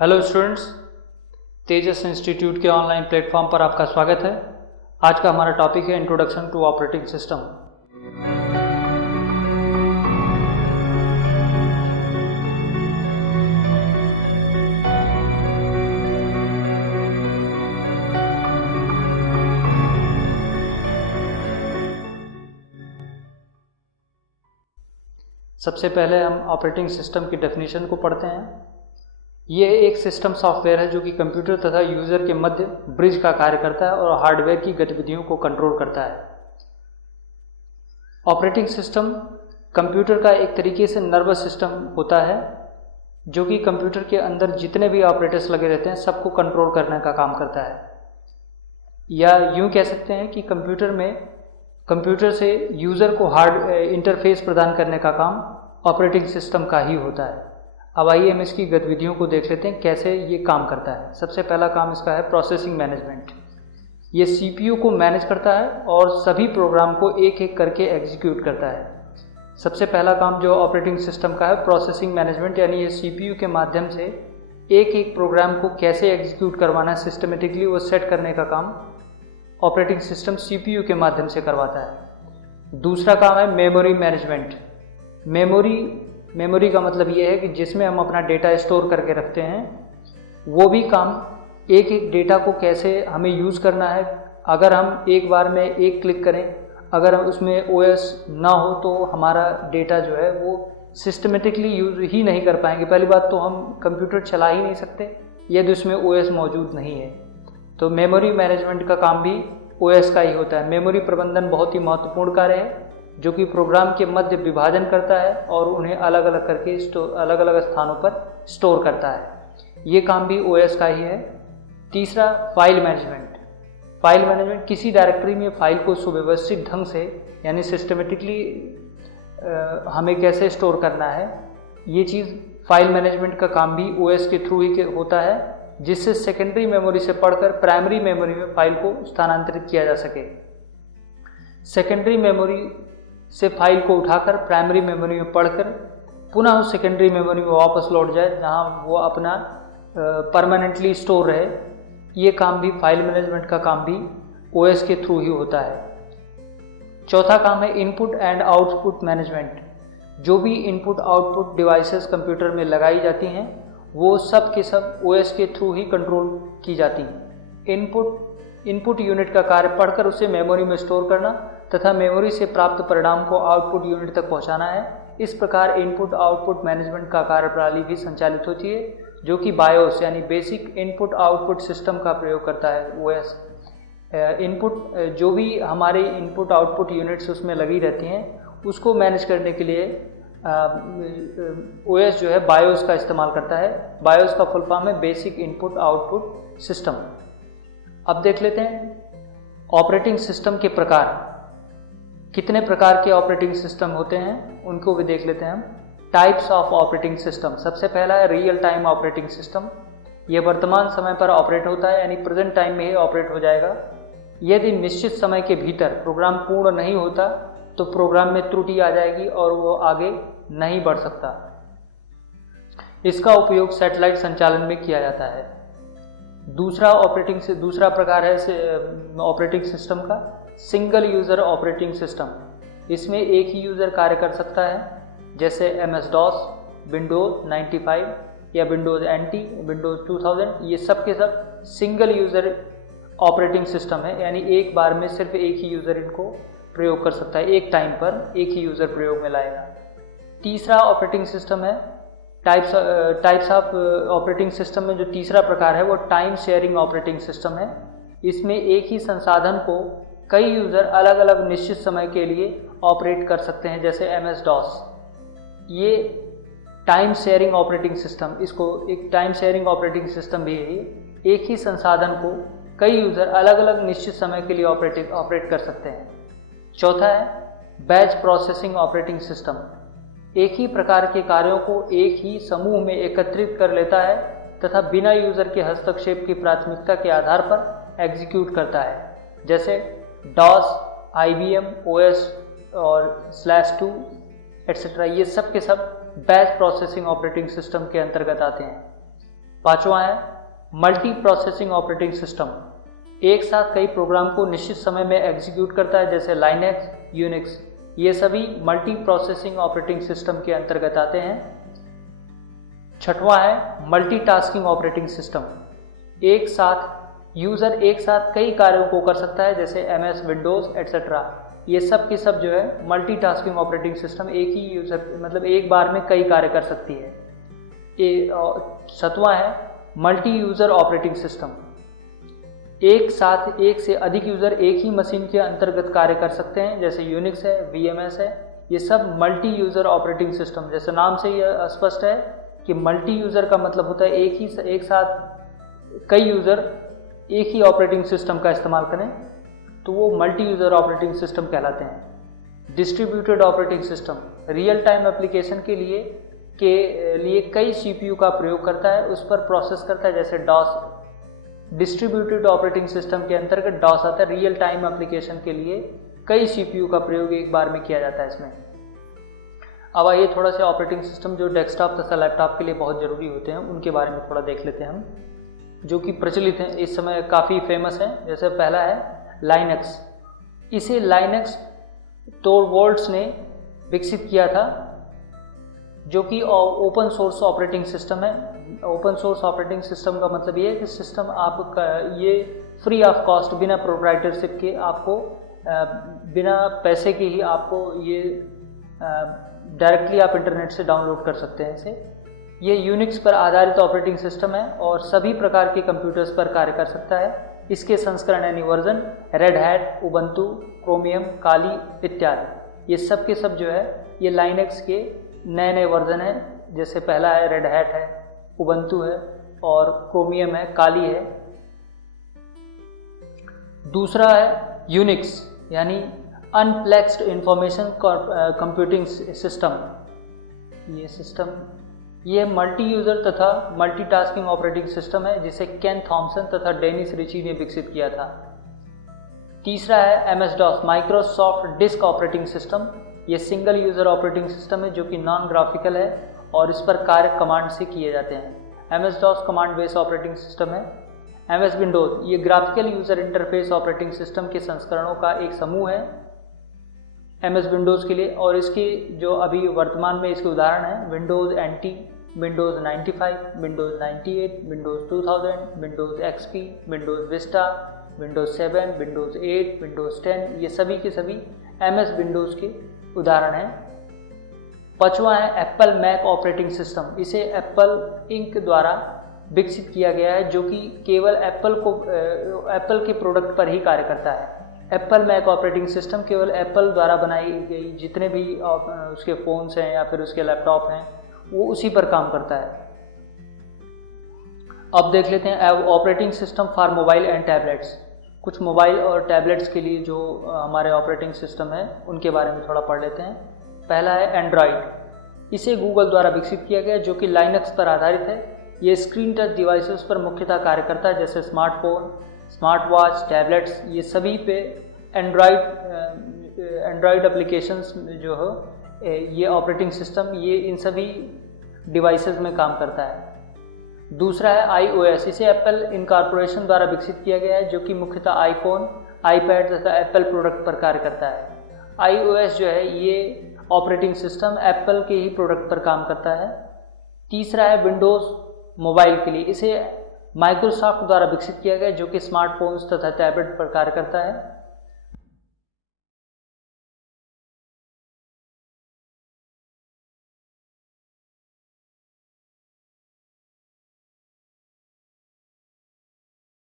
Hello students, तेजस institute के online platform पर आपका स्वागत है। आज का हमारा टॉपिक है इंट्रोडक्शन टू ऑपरेटिंग सिस्टम। सबसे पहले हम ऑपरेटिंग सिस्टम की डेफिनेशन को पढ़ते हैं। ये एक सिस्टम सॉफ्टवेयर है जो कि कंप्यूटर तथा यूज़र के मध्य ब्रिज का कार्य करता है और हार्डवेयर की गतिविधियों को कंट्रोल करता है। ऑपरेटिंग सिस्टम कंप्यूटर का एक तरीके से नर्वस सिस्टम होता है जो कि कंप्यूटर के अंदर जितने भी ऑपरेटर्स लगे रहते हैं सबको कंट्रोल करने का काम करता है। या यूँ कह सकते हैं कि कंप्यूटर से यूज़र को हार्ड इंटरफेस प्रदान करने का काम ऑपरेटिंग सिस्टम का ही होता है। अब आइए हम इसकी गतिविधियों को देख लेते हैं कैसे ये काम करता है। सबसे पहला काम इसका है प्रोसेसिंग मैनेजमेंट। ये सीपीयू को मैनेज करता है और सभी प्रोग्राम को एक एक करके एग्जीक्यूट करता है। सबसे पहला काम जो ऑपरेटिंग सिस्टम का है प्रोसेसिंग मैनेजमेंट, यानी ये सीपीयू के माध्यम से एक एक प्रोग्राम को कैसे एग्जीक्यूट करवाना है सिस्टमेटिकली वो सेट करने का काम ऑपरेटिंग सिस्टम सीपीयू के माध्यम से करवाता है। दूसरा काम है मेमोरी मैनेजमेंट। मेमोरी का मतलब ये है कि जिसमें हम अपना डेटा स्टोर करके रखते हैं, वो भी काम एक एक डेटा को कैसे हमें यूज़ करना है। अगर हम एक बार में एक क्लिक करें, अगर हम उसमें ओएस ना हो तो हमारा डेटा जो है वो सिस्टमेटिकली यूज़ ही नहीं कर पाएंगे। पहली बात तो हम कंप्यूटर चला ही नहीं सकते यदि उसमें ओएस मौजूद नहीं है। तो मेमोरी मैनेजमेंट का काम भी ओएस का ही होता है। मेमोरी प्रबंधन बहुत ही महत्वपूर्ण कार्य है जो कि प्रोग्राम के मध्य विभाजन करता है और उन्हें अलग अलग करके अलग अलग स्थानों पर स्टोर करता है। ये काम भी ओएस का ही है। तीसरा फाइल मैनेजमेंट। फाइल मैनेजमेंट किसी डायरेक्टरी में फाइल को सुव्यवस्थित ढंग से यानी सिस्टमेटिकली हमें कैसे स्टोर करना है, ये चीज़ फाइल मैनेजमेंट का काम भी ओएस के थ्रू ही होता है, जिससे सेकेंडरी मेमोरी से पढ़कर प्राइमरी मेमोरी में फाइल को स्थानांतरित किया जा सके। सेकेंडरी मेमोरी से फाइल को उठाकर प्राइमरी मेमोरी में पढ़कर पुनः उस सेकेंडरी मेमोरी में वापस लौट जाए जहां वो अपना परमानेंटली स्टोर रहे। ये काम भी फाइल मैनेजमेंट का काम भी ओएस के थ्रू ही होता है। चौथा काम है इनपुट एंड आउटपुट मैनेजमेंट। जो भी इनपुट आउटपुट डिवाइसेस कंप्यूटर में लगाई जाती हैं वो सब के सब ओएस के थ्रू ही कंट्रोल की जाती हैं। इनपुट यूनिट का कार्य पढ़कर उसे मेमोरी में स्टोर करना तथा मेमोरी से प्राप्त परिणाम को आउटपुट यूनिट तक पहुंचाना है। इस प्रकार इनपुट आउटपुट मैनेजमेंट का कार्यप्रणाली भी संचालित होती है जो कि बायोस यानी बेसिक इनपुट आउटपुट सिस्टम का प्रयोग करता है ओएस। जो भी हमारे इनपुट आउटपुट यूनिट्स उसमें लगी रहती हैं उसको मैनेज करने के लिए ओएस जो है बायोस का इस्तेमाल करता है। बायोस का फुल फॉर्म है बेसिक इनपुट आउटपुट सिस्टम। अब देख लेते हैं ऑपरेटिंग सिस्टम के प्रकार। कितने प्रकार के ऑपरेटिंग सिस्टम होते हैं उनको भी देख लेते हैं हम। Types of operating system. सबसे पहला है रियल टाइम ऑपरेटिंग सिस्टम। यह वर्तमान समय पर ऑपरेट होता है यानी प्रेजेंट टाइम में ही ऑपरेट हो जाएगा। यदि निश्चित समय के भीतर प्रोग्राम पूर्ण नहीं होता तो प्रोग्राम में त्रुटि आ जाएगी और वो आगे नहीं बढ़ सकता। इसका उपयोग सैटेलाइट संचालन में किया जाता है। दूसरा प्रकार है ऑपरेटिंग सिस्टम का सिंगल यूज़र ऑपरेटिंग सिस्टम। इसमें एक ही यूज़र कार्य कर सकता है, जैसे MS-DOS, विंडोज़ 95 या विंडोज़ NT, विंडोज़ 2000। ये सब के सब सिंगल यूज़र ऑपरेटिंग सिस्टम है, यानी एक बार में सिर्फ एक ही यूज़र इनको प्रयोग कर सकता है। एक टाइम पर एक ही यूज़र प्रयोग में लाएगा। तीसरा ऑपरेटिंग सिस्टम है टाइप्स ऑफ ऑपरेटिंग सिस्टम में जो तीसरा प्रकार है वो टाइम शेयरिंग ऑपरेटिंग सिस्टम है। इसमें एक ही संसाधन को कई यूज़र अलग अलग निश्चित समय के लिए ऑपरेट कर सकते हैं, जैसे MS-DOS। ये टाइम शेयरिंग ऑपरेटिंग सिस्टम, इसको एक टाइम शेयरिंग ऑपरेटिंग सिस्टम भी है। एक ही संसाधन को कई यूज़र अलग अलग निश्चित समय के लिए ऑपरेट कर सकते हैं। चौथा है बैच प्रोसेसिंग ऑपरेटिंग सिस्टम। एक ही प्रकार के कार्यों को एक ही समूह में एकत्रित कर लेता है तथा बिना यूज़र के हस्तक्षेप की प्राथमिकता के आधार पर एग्जीक्यूट करता है, जैसे DOS, IBM OS और /2 एट्सेट्रा। ये सब के सब बैच प्रोसेसिंग ऑपरेटिंग सिस्टम के अंतर्गत आते हैं। पांचवा है मल्टी प्रोसेसिंग ऑपरेटिंग सिस्टम, एक साथ कई प्रोग्राम को निश्चित समय में एग्जीक्यूट करता है, जैसे लाइनेक्स, यूनिक्स, ये सभी मल्टी प्रोसेसिंग ऑपरेटिंग सिस्टम के अंतर्गत आते हैं। छठवां है मल्टीटास्किंग ऑपरेटिंग सिस्टम, एक साथ यूजर एक साथ कई कार्यों को कर सकता है, जैसे MS विंडोज एटसेट्रा, ये सब की सब जो है मल्टीटास्किंग ऑपरेटिंग सिस्टम एक ही यूजर मतलब एक बार में कई कार्य कर सकती है। सातवां है मल्टी यूजर ऑपरेटिंग सिस्टम, एक साथ एक से अधिक यूजर एक ही मशीन के अंतर्गत कार्य कर सकते हैं, जैसे यूनिक्स है, VMS है, ये सब मल्टी यूजर ऑपरेटिंग सिस्टम, जैसे नाम से यह स्पष्ट है कि मल्टी यूजर का मतलब होता है एक साथ कई यूजर एक ही ऑपरेटिंग सिस्टम का इस्तेमाल करें, तो वो मल्टी यूजर ऑपरेटिंग सिस्टम कहलाते हैं। Distributed operating system real time application के लिए कई CPU का प्रयोग करता है, उस पर प्रोसेस करता है, जैसे DOS। डिस्ट्रीब्यूटेड ऑपरेटिंग सिस्टम के अंतर्गत DOS आता है, रियल टाइम एप्लीकेशन के लिए कई CPU का प्रयोग एक बार में किया जाता है इसमें। अब आइए थोड़ा सा ऑपरेटिंग सिस्टम जो डेस्कटॉप तथा लैपटॉप के लिए बहुत ज़रूरी होते हैं उनके बारे में थोड़ा देख लेते हैं हम, जो कि प्रचलित हैं, इस समय काफ़ी फेमस हैं। जैसे पहला है लाइनक्स, इसे लाइनक्स टोरवॉल्ड्स ने विकसित किया था, जो कि ओपन सोर्स ऑपरेटिंग सिस्टम है। ओपन सोर्स ऑपरेटिंग सिस्टम का मतलब ये है कि सिस्टम आपका ये फ्री ऑफ कॉस्ट, बिना प्रोप्राइटरशिप के, आपको बिना पैसे के ही आपको ये डायरेक्टली आप इंटरनेट से डाउनलोड कर सकते हैं इसे। ये यूनिक्स पर आधारित ऑपरेटिंग सिस्टम है और सभी प्रकार के कंप्यूटर्स पर कार्य कर सकता है। इसके संस्करण यानी version Red Hat, Ubuntu, Chromium, Kali इत्यादि, ये सब के सब जो है ये लाइनक्स के नए नए वर्जन है। जैसे पहला है रेड हैट है, उबंटू है और क्रोमियम है, काली है। दूसरा है यूनिक्स यानी अनप्लेक्स्ड इंफॉर्मेशन कंप्यूटिंग सिस्टम। ये मल्टी यूजर तथा मल्टीटास्किंग ऑपरेटिंग सिस्टम है, जिसे केन थॉमसन तथा डेनिस रिची ने विकसित किया था। तीसरा है MS-DOS Microsoft disk operating system. ये सिंगल यूजर ऑपरेटिंग सिस्टम है जो कि नॉन ग्राफिकल है और इस पर कार्य कमांड से किए जाते हैं। MS-DOS command based operating system है। MS विंडोज, ये graphical user interface operating system के संस्करणों का एक समूह है MS विंडोज़ के लिए, और इसके जो अभी वर्तमान में इसके उदाहरण हैं Windows NT, Windows 95, Windows 98, Windows 2000, Windows XP, Windows Vista, Windows 7, Windows 8, Windows 10, ये सभी के सभी MS विंडोज़ के उदाहरण हैं। पांचवा है एप्पल मैक ऑपरेटिंग सिस्टम। इसे एप्पल इंक द्वारा विकसित किया गया है, जो कि केवल एप्पल के प्रोडक्ट पर ही कार्य करता है। एप्पल मैक ऑपरेटिंग सिस्टम केवल एप्पल द्वारा बनाई गई जितने भी उसके फ़ोन्स हैं या फिर उसके लैपटॉप हैं वो उसी पर काम करता है। अब देख लेते हैं operating system for mobile and tablets. कुछ मोबाइल और टैबलेट्स के लिए जो हमारे ऑपरेटिंग सिस्टम है उनके बारे में थोड़ा पढ़ लेते हैं। पहला है एंड्रॉयड। इसे गूगल द्वारा विकसित किया गया, जो कि लाइनक्स पर आधारित है। ये स्क्रीन टच डिवाइसेस पर मुख्यतः कार्य करता है, जैसे स्मार्टफोन, स्मार्ट वॉच, टैबलेट्स, ये सभी पे एंड्रॉयड एप्लीकेशंस जो है ये ऑपरेटिंग सिस्टम ये इन सभी डिवाइसेस में काम करता है। दूसरा है iOS। इसे एप्पल इनकॉर्पोरेशन द्वारा विकसित किया गया है, जो कि मुख्यतः आईफोन, आईपैड तथा एप्पल प्रोडक्ट पर कार्य करता है। iOS जो है ये ऑपरेटिंग सिस्टम एप्पल के ही प्रोडक्ट पर काम करता है। तीसरा है विंडोज़ मोबाइल के लिए। इसे माइक्रोसॉफ्ट द्वारा विकसित किया गया, जो कि स्मार्टफोन्स तथा टैबलेट पर कार्य करता है।